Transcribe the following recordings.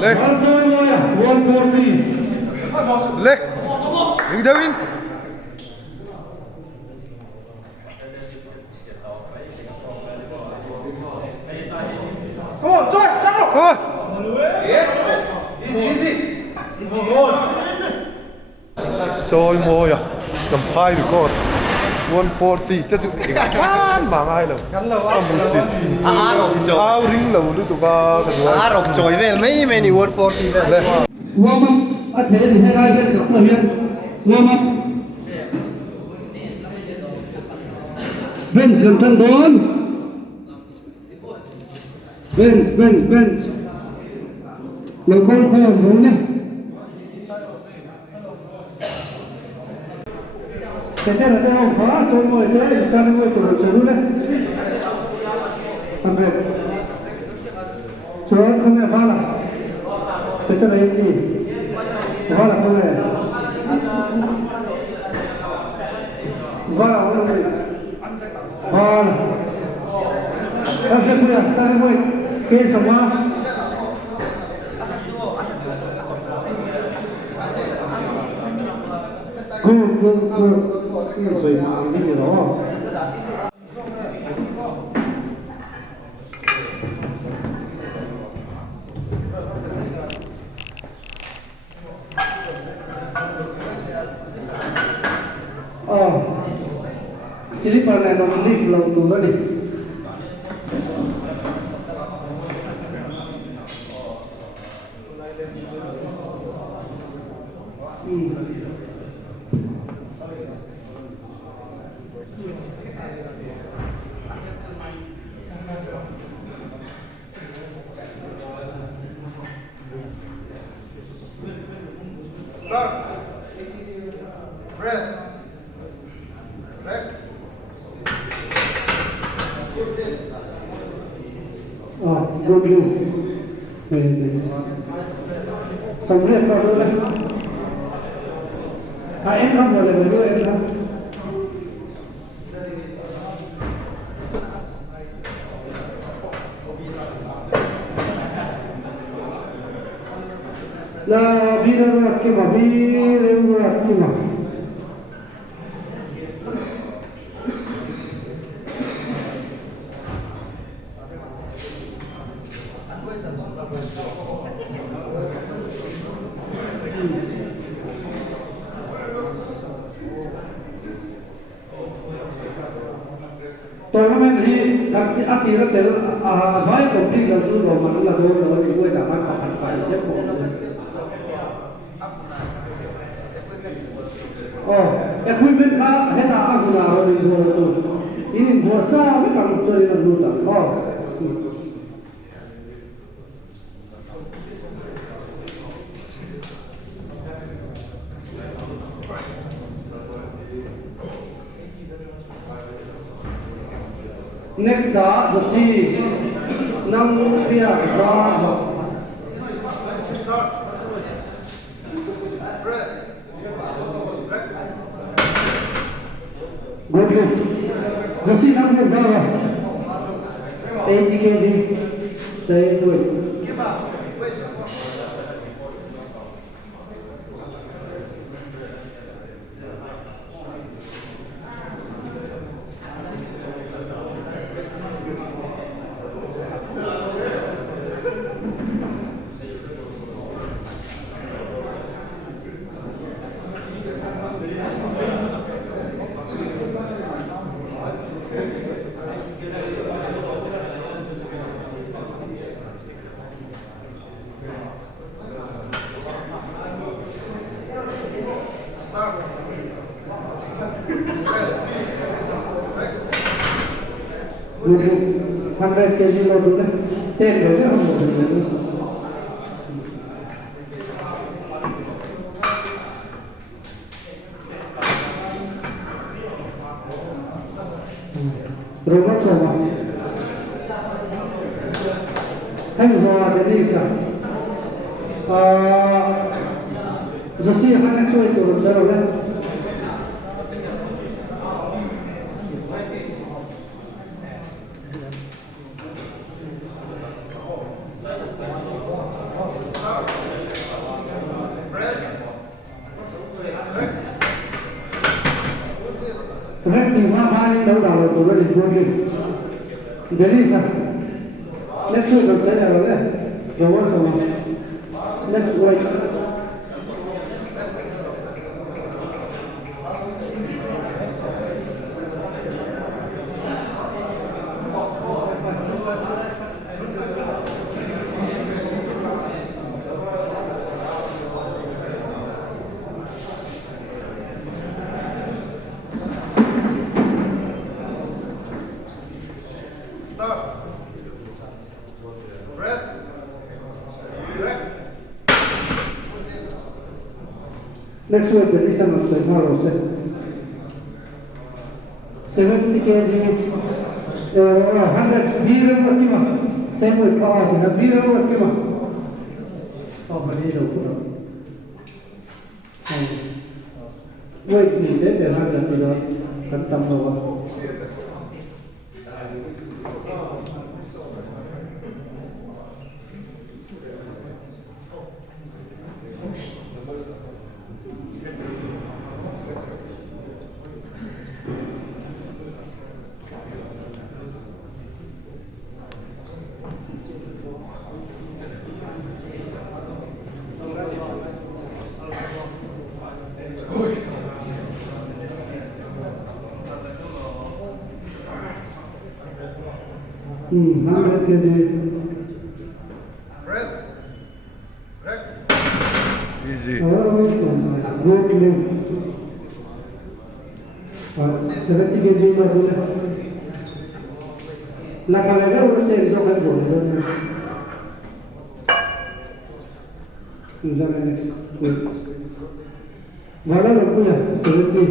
Lê. Lê. Đứng đâu in? Come on, join, come Thôi. Yes. Easy. Trời ơi à. Cầm phai được con. 140 cái chữ kan mà ngay lâu. Kan lâu á. Musit. Áo ring lâu lu tụ ba cái đó. rộng trời về mấy mấy nhiều 140 về. Lê. Warm up. À thế thì hai cái sắp là hiện. Warm up. Bench cầm chân đón. Bench. Lâu con phải đúng nhé. Thế là cái ông phá cho mọi người để sang ngồi tụi nó chơi đấy. Anh biết. Chơi không nghe phá là. Thế là cái gì? Phá là không nghe. Phá là không nghe. Phá là. Em sẽ bây giờ sang ngồi kia sao mà? Good. Rồi mà đi đó. Slipper này nó đi lâu tụ nó đi. Start. Press. Right. Good blue. Xong hết rồi đấy. Em không rồi là đưa em không. La vida no es quema, vida no es quema. Tôi nói mấy gì, đặc cái ác thì nó tới nói công ty là chú rồi mà nó là rồi thì tôi cảm thấy họ phải tiếp tục. Cái quy định khác hết là ác nào thì rồi tôi, ini buat sao mới càng chơi là luôn tận Next là gì? Năm kia ra. Start. Press. Good. Jasi năm kia ra. 80 kg. Stay to it. Give up. Wait. Start. Press. Right. 100 kg load được đấy. Tên rồi đấy không? Rồi nó xong rồi. Hem rồi để đi sao? Rồi xí hai cái tụi nó rồi đấy. Start. Rep thì hoa đi đâu đào là tôi đã định luôn đi. Để đi sao? Let's do it, say that again. The words of let's wait. Start. Press. Correct. Next word, the reason of the tomorrow, 70 kg, 100 beer over kima. Same with power, the beer over kima. Oh, but he don't put up. Wait, he did the 100 to the contam over. Hundred kg. Press. Correct. Easy. Good lift. 70 kg mà thôi. Là cái này nó sẽ cho cái bụng hơn. Ra next. Và nó được nhỉ? 70.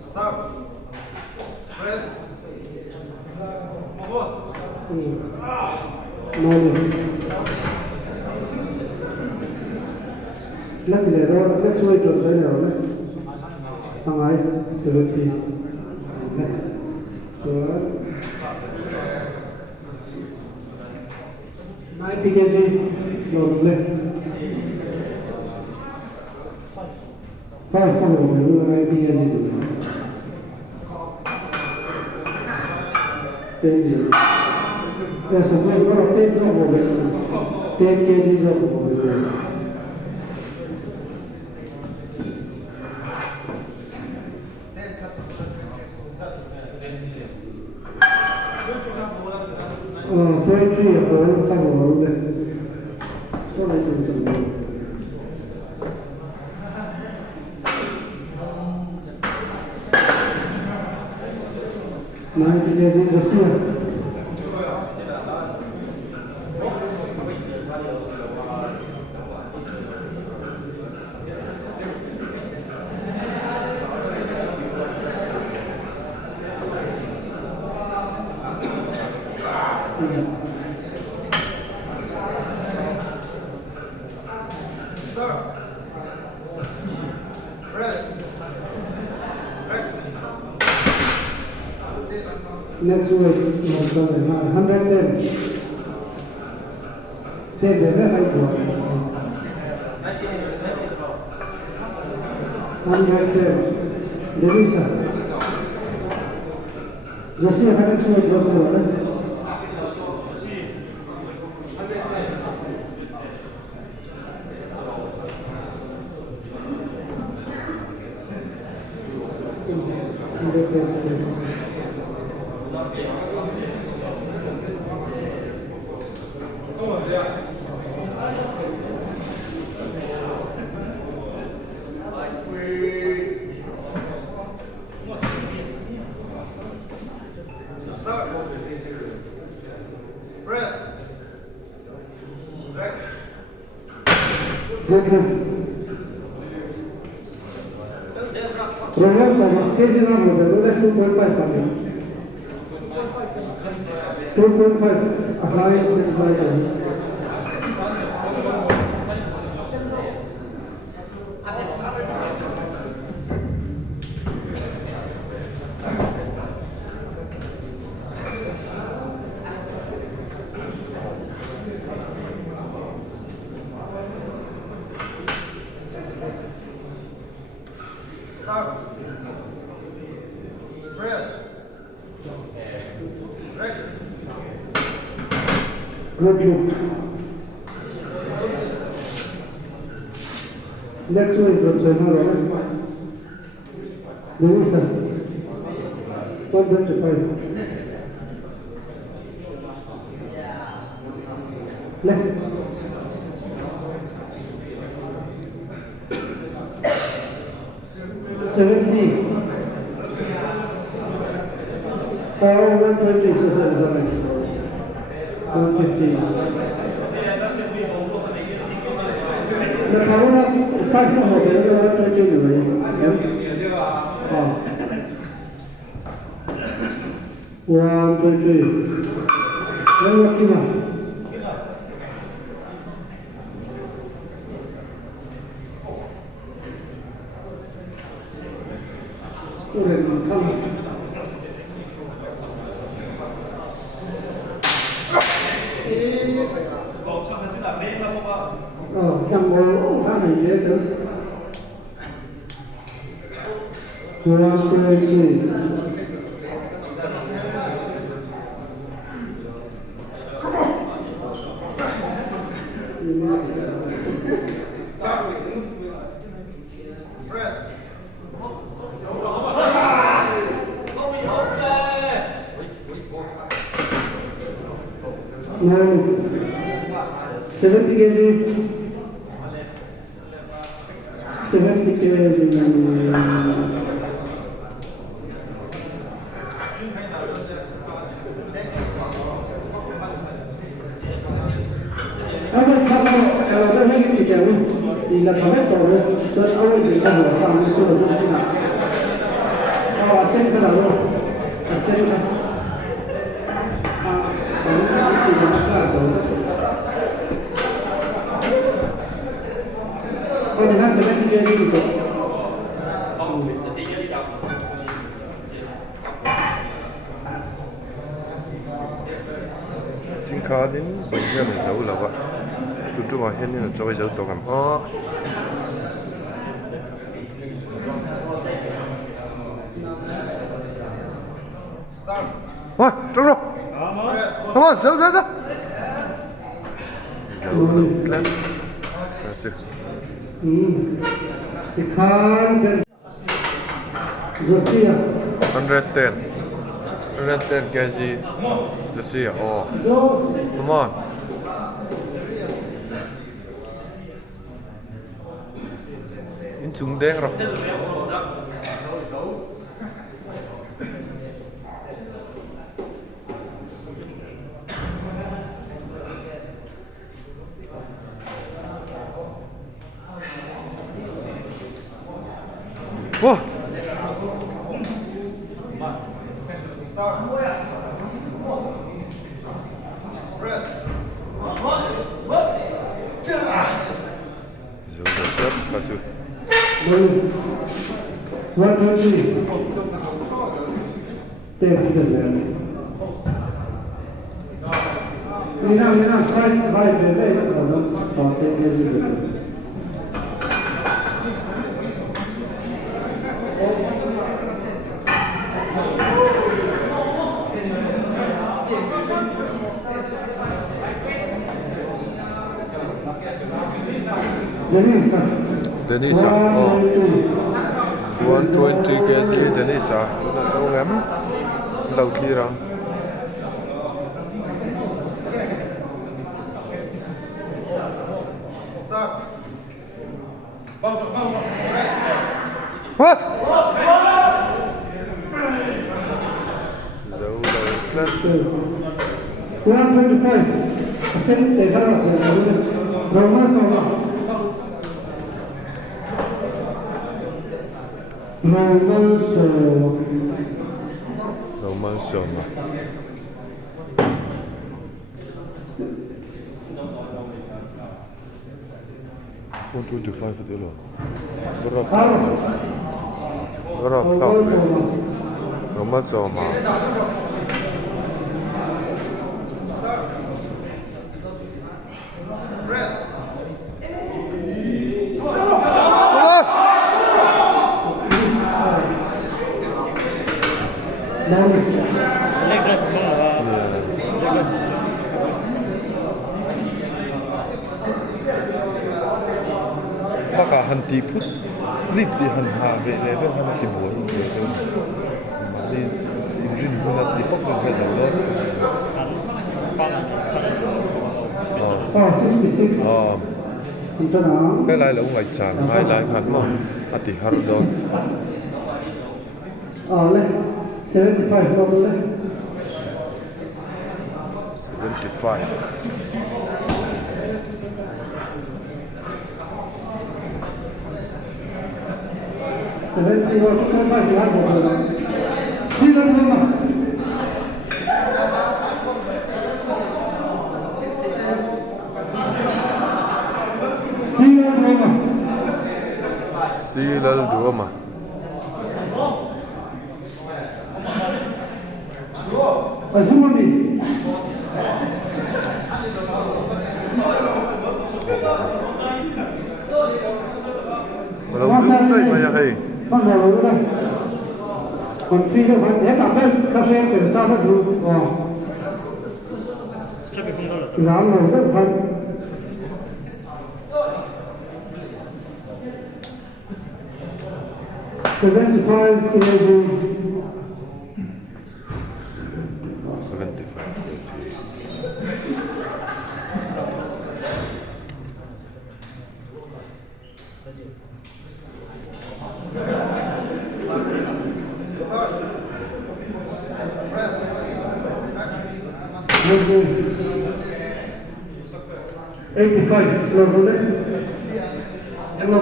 Start. Press. Forward. Luckily, let's wait till China. Am I 70? So 90 kg. No, left. 5 90 kg. 10 years. There's a way more of 10 of it. 10 kg of it. Poetry of our own time of it. So I think 90 kg of steel. Start. Press. Correct. Next word, 110. 10 is very good. 110. Delisa. Josie, how much you Josie? Start. Press. Correct. Good. Program sama, KG na model, that's 2.5 kami. 2.5, applying to the bike. Start. Press. Ready. Good look. Next one from China, right? Lewis, 125. Left. $70. 120, sorry. 150. The power of 5 more, the other 120. One, two, three. One lucky one. Student, come. Trong bộ phát hành dễ tử. One, two, three. Press. No. 70 kg. 70 kg. Kalau tôi hay cái kiểu thì là thằng hết rồi, tôi ơi thì ta hiểu rằng nó chưa được như thế nào. Xem cái nào luôn, xem cái Con này sẽ biết đi đi được. chính khá đến bệnh nhân là dấu là vậy tôi chung mà hiện là cho cái dấu tổ cảm ho Start. ôi trông rồi Press. come on dấu dấu dấu dấu lên that's it The car Josiah. 110 110 kg Josiah oh come on in trúng đen rồi wow Start. Press. dấu dấu tiếp và chữ One, two, three. Take it there. You know, five, baby. I'll take it. Denisa oh 120 kg Denisa nó dấu ngắm đầu kia rồi Start. what dấu đầu lên 125. Xin để ra rồi mà sao Roman Soma. 125 for the lot. Roman Soma. Press. Baka hanti put lift di han ha ve level han si bo ni ke to ni imrin ko na di pok sa da lo 66 ที่สนาม cái lại là ông ngạch tràn hai lại hắn mà ati har don เลย75รอบเลย 75 70 รอบก็ไม่ได้หมดเลยสี่รอบมาSilal Duoma. Azumami. Walau zoom đây mà ya hay. Con nào rồi đây. Còn phi cho phải để tập lên, các em kiểm tra nó được. Dám rồi rất phân. $75 kg. 75. Press. 85 rồi đấy. Em nói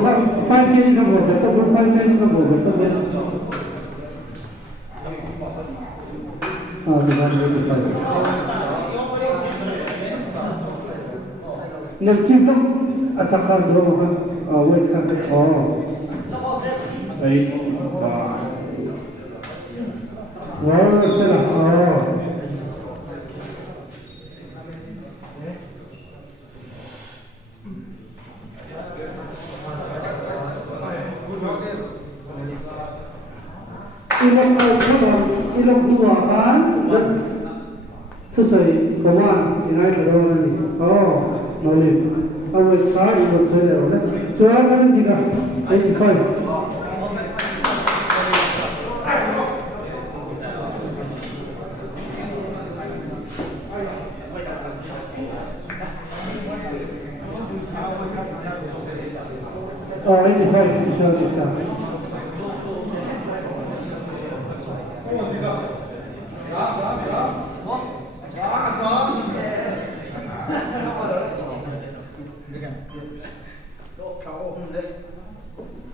phải cái gì không được, tôi muốn phải cái gì không được, tôi biết. Mình làm được rồi. Nếu chim lắm, chắc chắn rồi mà. Wait khăn. Đấy. Wow, thế là. Ilong dua kan, sesuai kawan ingat kalau ni. Boleh. Awak cari buat saya, boleh. Cuaca kan tidak, ini kau. Ini kau, insya.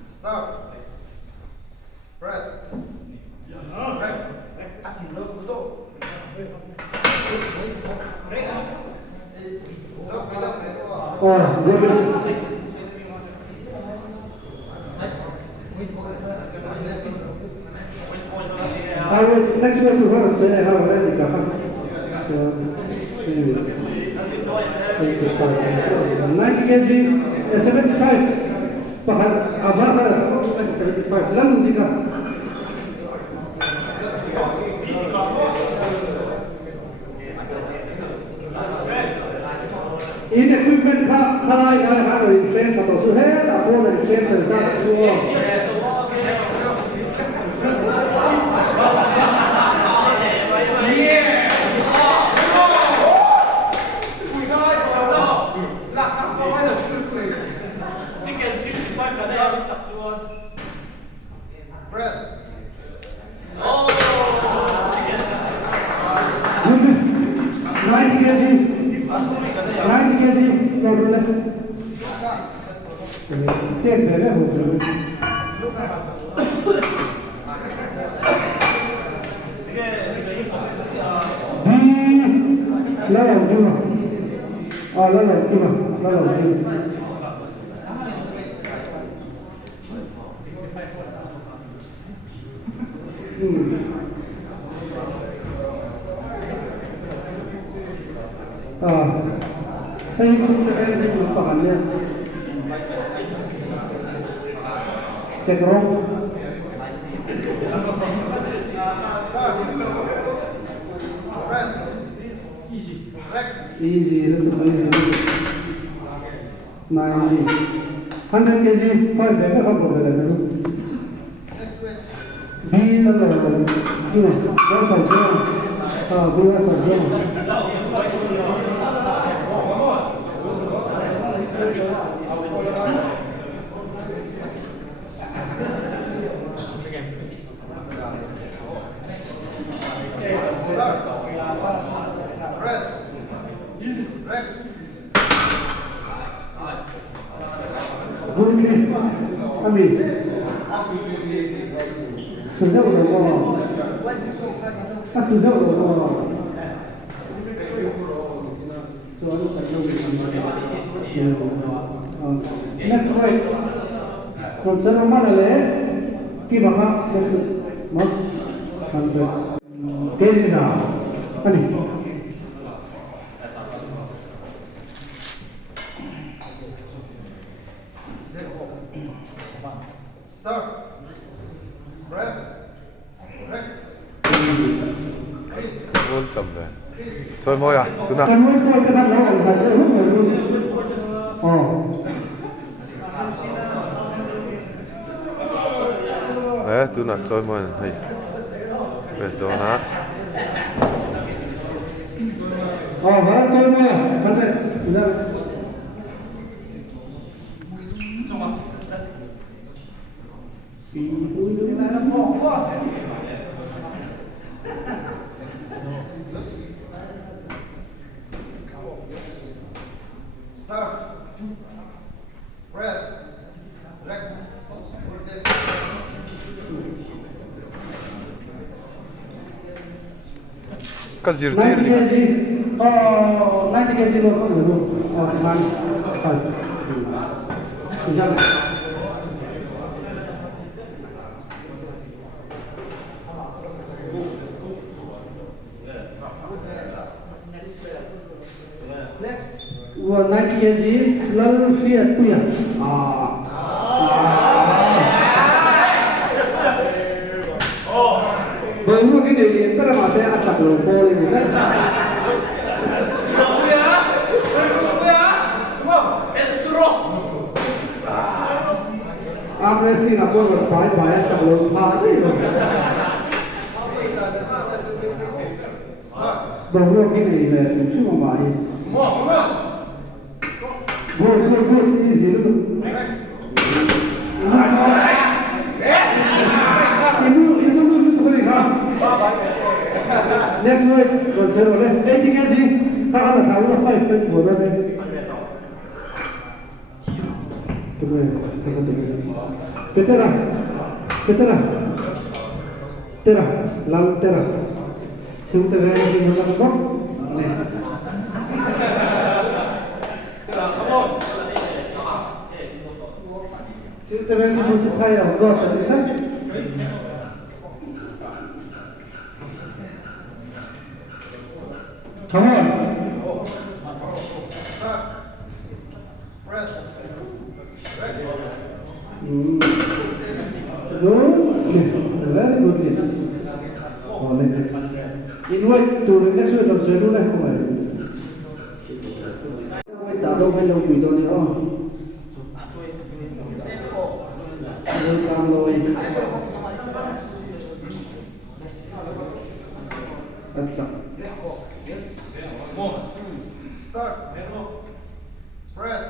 Start. Press. Right. Next one to her, say how ready to come. 90 kg, 75. Bahkan abang ada sama 75. Lalu tiga. Ini equipment kalau yang ada di train satu suhel, atau dari train tersebut semua. Press. 90 kg. 90 kg. Lalu lagi. Tiap hari lá là chưa lá là chưa lá là chưa Saya cũng sẽ dùng tỏi nha. Sẽ có Press. easy, little easy. 90. 100 kg per जगह हम बोल रहे हैं. Next switch. B là chưa, đó phải chưa. B là phải chưa. Start. Press. Rep. Good minute. Ami. Sử dụng rồi không? Sử dụng rồi không? Next right. Còn sẽ nó mất rồi khi mà nó mất cái gì nào? Anh đi. Start. Press. Rep. Release. Vốn sầm rồi. Thôi thôi à, thứ nào? Anh muốn coi cái đó là phải sẽ hút người luôn. 네, 누나 젊은 헤이. 그래서 나. 말한 젊어야. 근데 그다음에 Start. Press. Rep. 까지 90 kg. 90 kg luôn không được luôn. Man. Phải. Next. 90 kg lalu Fiat punya. Baru cái điều gì tất mà sẽ ăn chặt lồng cô lên gì đấy. Amnesty là tôi còn phải ăn chặt lồng mà thế rồi. Baru cái này là chút mà bài. Good, easy luôn. Next way, còn sẽ rồi lên. Đây tiếng gì? Ta là sáu nó phải phân của nó đây. Tụi này sẽ không được. Tera, làm tera. Chúng ta về thì nó làm tốt. Này. Chúng ta về thì nó sẽ sai ở gọt ở đây hết. Come on. Start. Press. Rep. Good. Very good. Next. Invite to the next one of the rule không phải. Tạo đâu hay đâu quỷ tôi nữa. Rồi làm rồi. अच्छा. Start. Press.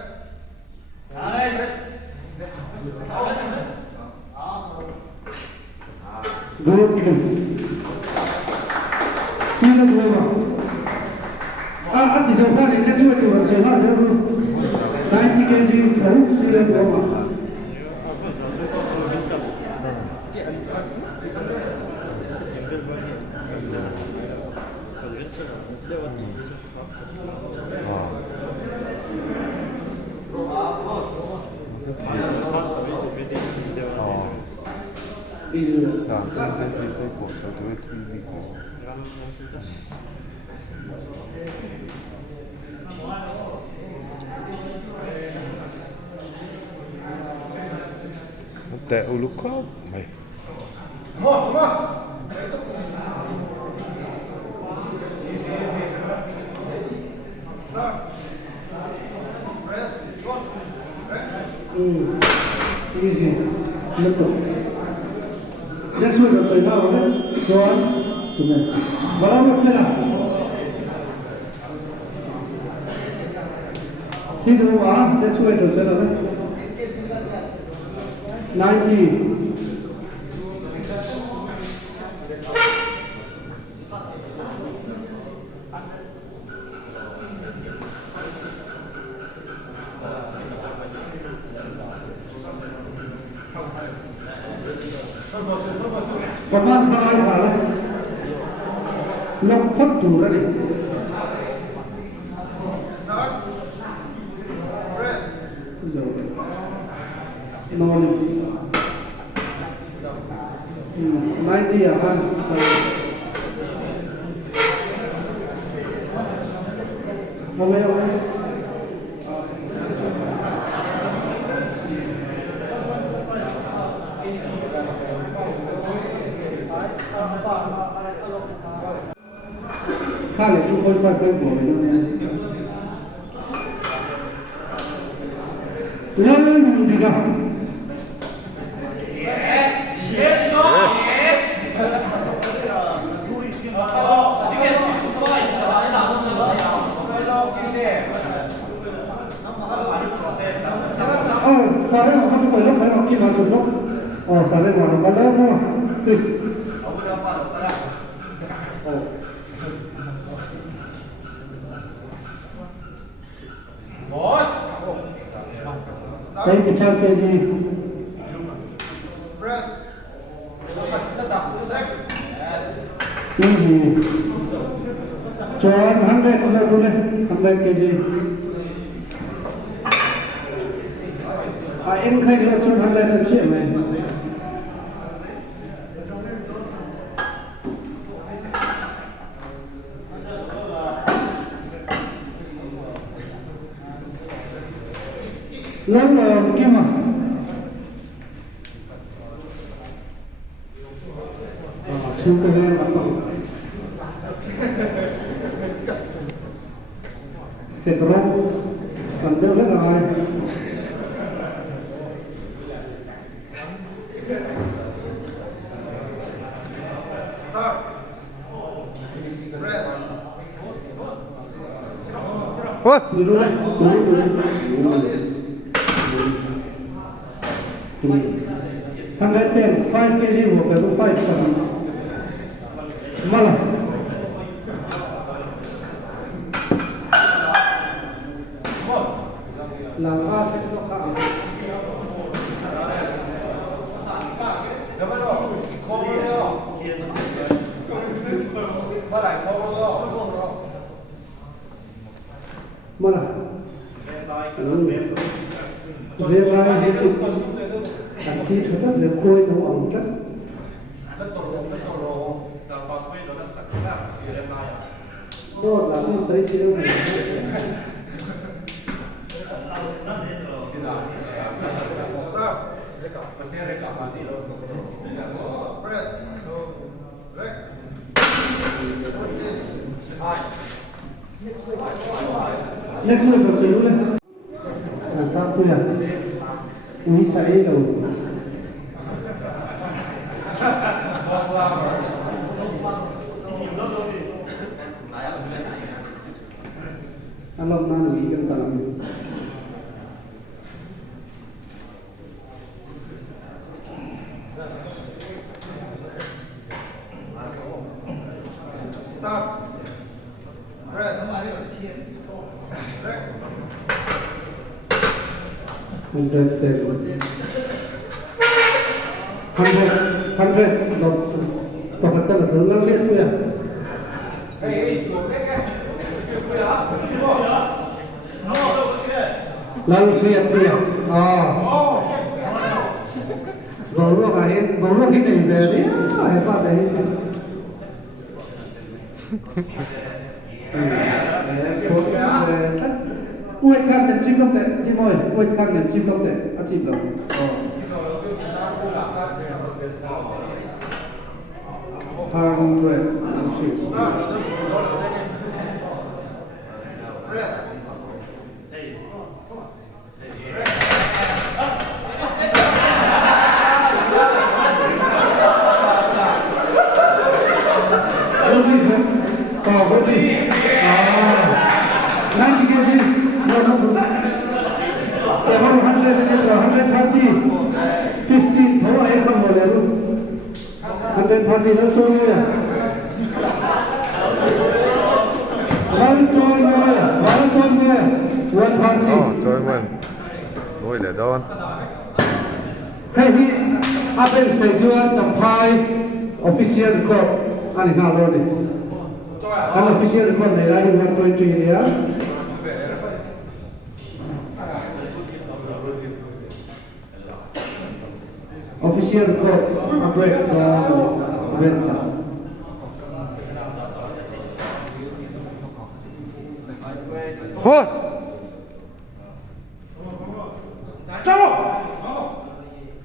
Good kill. See the goal. Antes eu falei, next one to the rule. 90 kg, see the goal. 이제 자, 센티미터 있고, 저쪽에 틀리고. 어때? 울루카? 네. Come on, come on. Start. Press. Go. Right. easy little next one is now go on to the barabar kira see the that's way to say 90 ประมาณ5ขาแล้วลงพัดถูแล้วดิ Start. Press. นอน90อ่ะครับเอาไหมเอาไหมข้าเลยทุกคนค่อยๆบอกเลยนะแล้วดีกัน सारे वहाँ पे पहले मैं आपकी बात सुन लो और सारे वहाँ पर जाओ ना प्लीज थैंक यू सर के जी Press. चौहान 100 के जी em khai được cho thằng này là chuyện này lớn là kia mà siêu cái này là sẽ có còn đỡ rất là hay Start. Press. What? dulu lah thằng ấy tiền 5 kg một cái cũng phải malah làm A sẽ cho cả malah về vai thì thậm chí thật rất là côi nó ổng chất đó là nó sấy siêu Start. Press. Right. next one được dulu lah satu ya ini saya loh alam nanu ikan talam Start. Press. Right. 110 105 100 lột hoặc là tên là thử lắm hết khuya lalu siap dia baru gini dari hebat dari quay khăn đến chim không tệ chim ơi quay khăn đến chim không tệ chim rồi hàng người Press. Joyman. Ôi là đón. Hey, he happens to do some high official record. Anh nào rồi đi? Anh official record này là những năm 20 ya. Official record upgrade event. Ôi.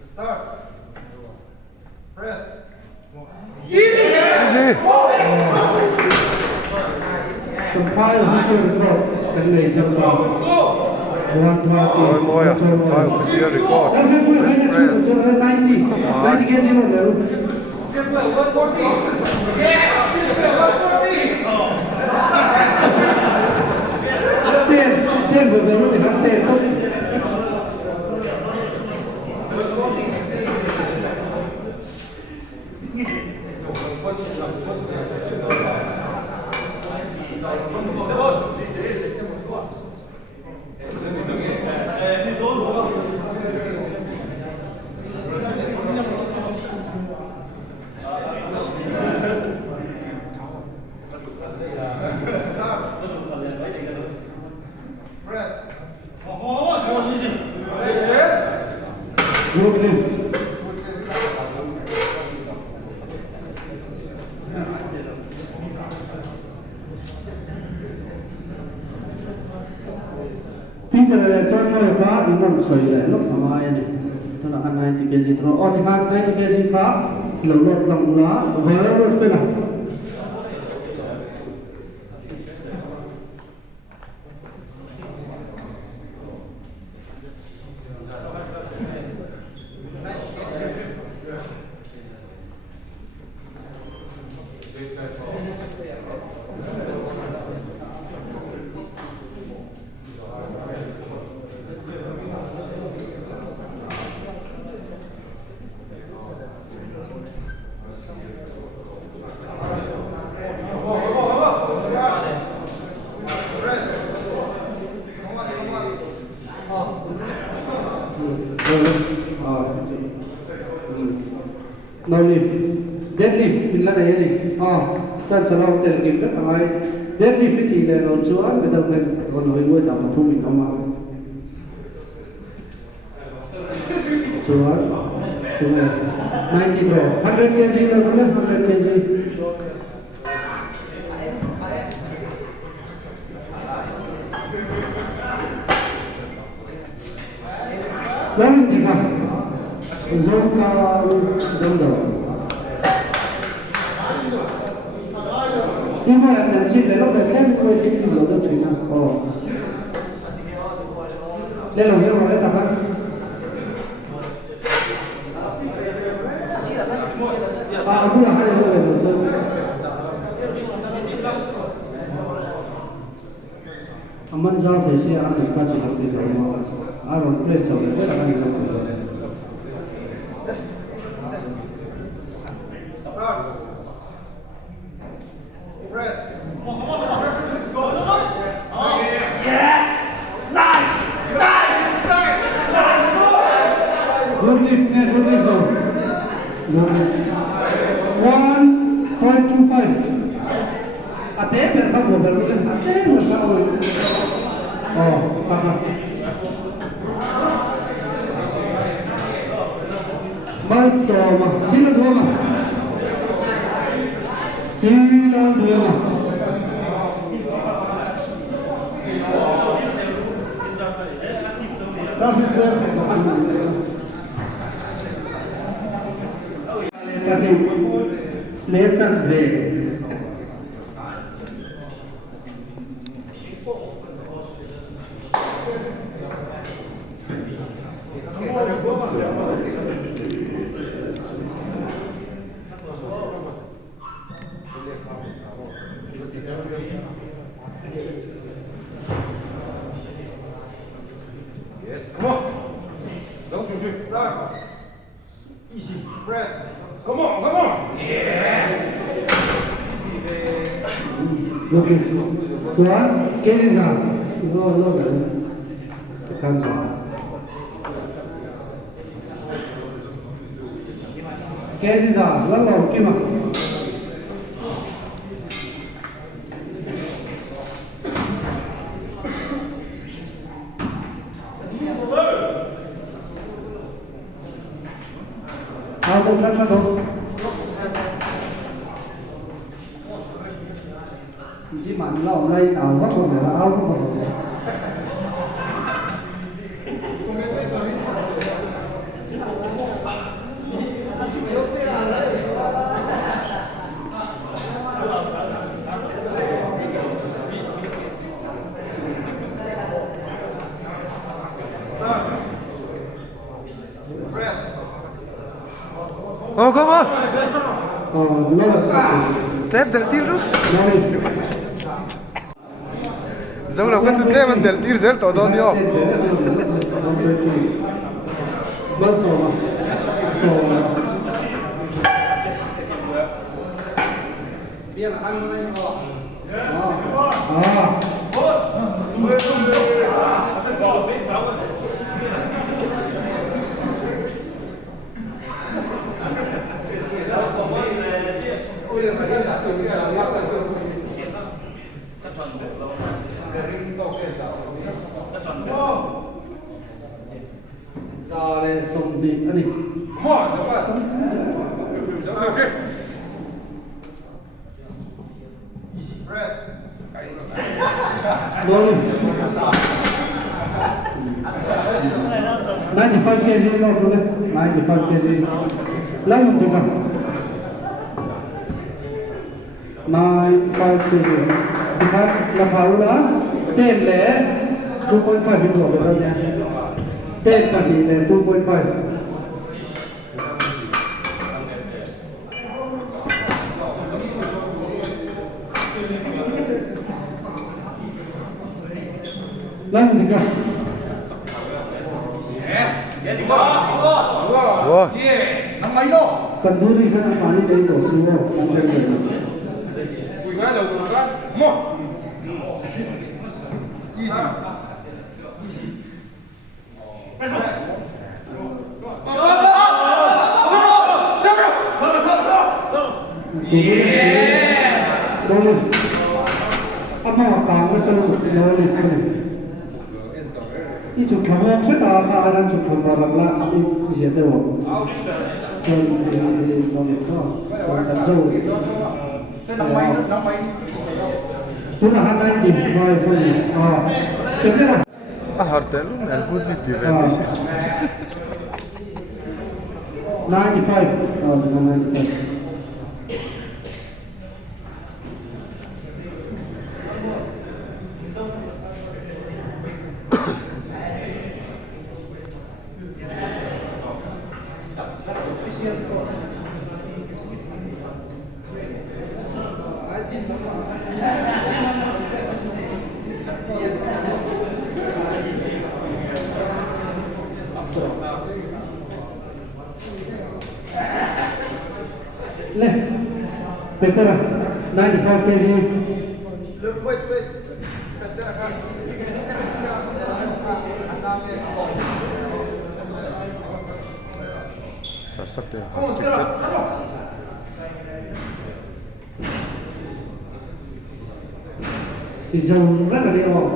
Start. Press. Easy. Some high official record cái này theo đó. Rồi môi à, phải official record. Press. 90 kg một đều. Tiền vừa rồi thì hắn tiền không. Press. Good lift. Bây giờ là cho người phá bị mòn sợi lại lúc mà ai này, tức là anh 90 kg thôi, thì anh 90 kg phá, lồng lột lòng lá, với lột cái nào. No lift, deadlift mình là này này, chân sau đó tiền kịp rất là hay. Deadlift thì là nó xuống, bây giờ mình còn nói nuôi tàu phun mình không mau. Xuống, xuống này, 90 rồi, 100 kg là không biết 100 kg. Đó là gì cả? Dấu cao đâm đầu. Nhưng mà làm chim đấy lúc đấy khép với cái gì đó đâm chim nào. Đây là cái rồi đấy tập á. Cũng là hai người một thôi. 한번 자 대시 안까지 할때 너무 아론 프레스 하고 따라가는 거. Start. Press. Good lift, good lift. 1.25 Ate per favore per lui Ate per favore Oh, apa Masoma Sila dua mah Sila dua mah Tapi let's break. Yes. Come on. Don't confuse. Start. Easy. Press. Come on. Come on. Okay. Tuan, kiri sah. No kan. Kan sah. Kiri sah. Lalu kima. Auto traction dong. Chỉ mạnh lâu đây tàu bắt con này là áo của mình. Start. Press. Oh, come on! Nó là sao? تعب دلتير رو؟ Nó là زول لو كنت تلاقي من دلتير زلت قضاني اه Vâng, sổ mà. Sổ mà. Giờ này sông đi anh đi. Press. Rồi. 95 kg lo rồi. 95 kg. Lấy một chút nào. 95 kg. Thì là pháo đó. Tên lẻ 2.5 video được đâu nha. Tên là gì là 2.5. Lấy một chút. 와 Cần thu đi sang phản đi đến đổ xíu không? Không thêm được. Press. Rồi. Apa tang cái sân rồi này cái này. Ini chụp camera phải ta phải đang chụp camera là đi diễn được không? Rồi nó được không? Còn tận rồi. Chúng là hai anh tìm vai thôi. Được cái nào? Hartelu nel good lift event. 95. 95. Left. Better. 95 kg. Look, wait. Better. sakte restricted thì dừng rất là đều.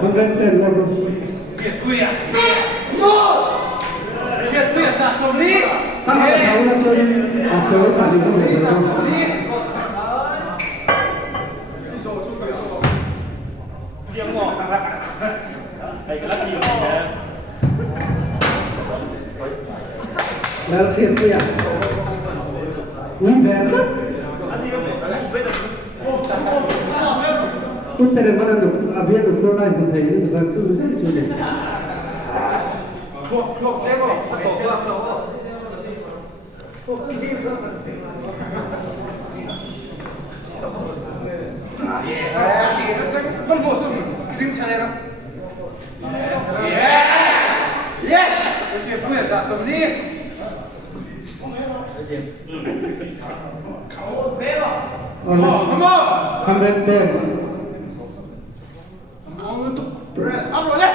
Không đến tiền luôn. Thằng này thấu là chơi số phải đi không được đâu. Là thiệt gì à? Uống về lắm. Tôi sẽ đem ăn được, biết được hôm nay mình thấy được là chưa được. Thuộc thế mà sắp tổ ra. Không bổ sung dính channel đâu. Yes. Если будет за собой. Come on. Không đến tiền. Press. Up rồi đấy.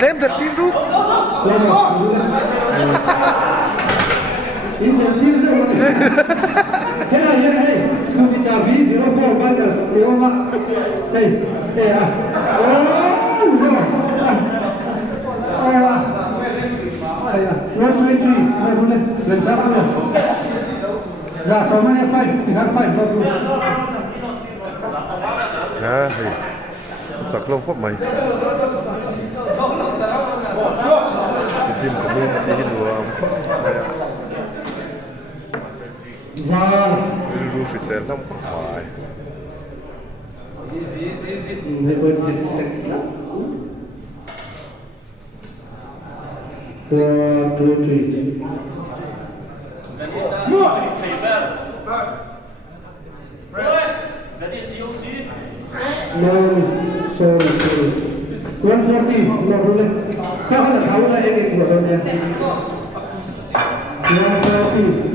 lên thật tin rút Lên rồi. Ý là tin rồi. Thế này, Scooby chào ví 04 Binders, đúng không ạ? Đây, đây à. Đây à, 120, đây luôn đây, lần ra luôn. Ra 60 phanh, thì hắn phanh thôi luôn. nè thì chắc lông quất mày cái chim của mình đi đùa Vâng. rú phải xe lắm quất phải Người bên dịch sạch lắm. Tôi tùy. No, sorry. 140, no problem. Kau ada tahu lah ini problemnya. 140.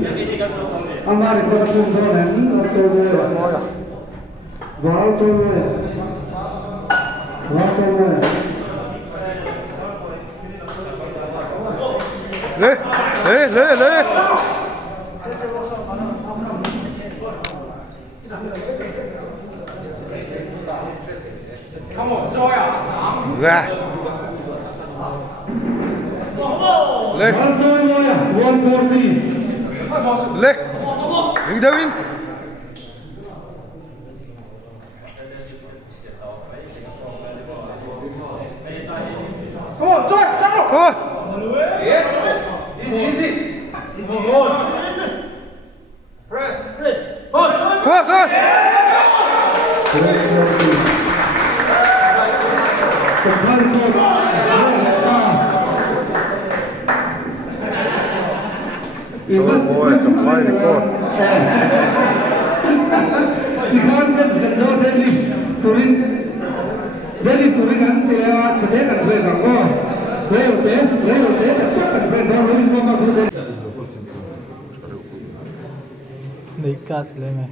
Amar itu orang Sudan, orang Sudan. Wah Sudan. Wah Sudan. lê ra lê lê đứng đâu in thôi thôi ôi chậm quay đi con Delhi touring kan dia sedih kan saya bangga. Saya udah dapat kan kalau ini mau masuk. नहीं कास ले मैं